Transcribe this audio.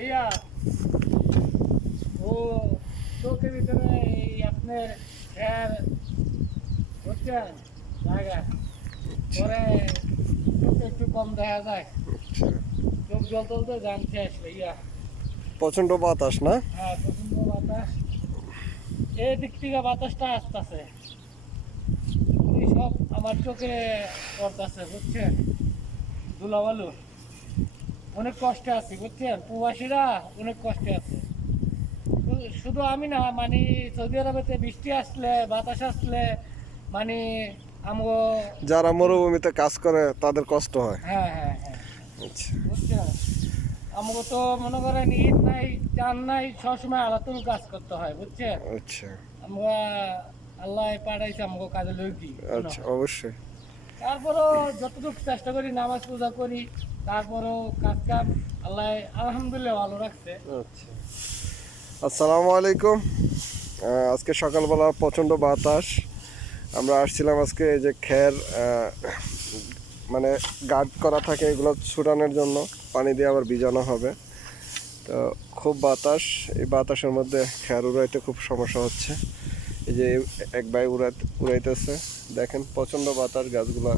ভাইয়া ও চোখের ভিতরে এই আপনার খেয়ার বুঝছেন জায়গা পরে চোখে একটু কম দেখা যায়, আচ্ছা, চোখ জল তুলতে যান শেষ ভাইয়া। প্রচন্ড বাতাস না? হ্যাঁ প্রচন্ড বাতাস, এই দিক থেকে বাতাসটা আসতেছে, সব আমার চোখে পড়তেছে বুঝছেন, ধুলাবালু। অনেক কষ্টে আছি বুঝছেন, প্রবাসীরা অনেক কষ্টে আছে। শুধু আমি না, মানে সৌদি আরবেতে বৃষ্টি আসলে বাতাস আসলে মানে আমগো যারা মরুভূমিতে কাজ করে তাদের কষ্ট হয়। হ্যাঁ হ্যাঁ হ্যাঁ আচ্ছা, বুঝছেন, আমগো তো মনে করেন ঈদ নাই চান নাই, সবসময় আলাতুল কাজ করতে হয় বুঝছেন। আচ্ছা, আমরা আল্লাহ পাঠাইছে আমগো কাজে লইকি, আচ্ছা, অবশ্যই। তারপরও যতটুকু চেষ্টা করি নামাজ পূজা করি, তারপরও কাজ কাম আল্লাহ আলহামদুলিল্লাহ ভালো রাখছে। আচ্ছা, আসসালামু আলাইকুম। আজকে সকালবেলা প্রচণ্ড বাতাস। আমরা আসছিলাম আজকে এই যে খের মানে গার্ড করা থাকে, এগুলো ছুটানোর জন্য পানি দিয়ে আবার ভিজানো হবে। তো খুব বাতাস, এই বাতাসের মধ্যে খের উড়াইতে খুব সমস্যা হচ্ছে। এই যে এক ভাই উড়াইতেছে, দেখেন প্রচণ্ড বাতাস, গাছগুলা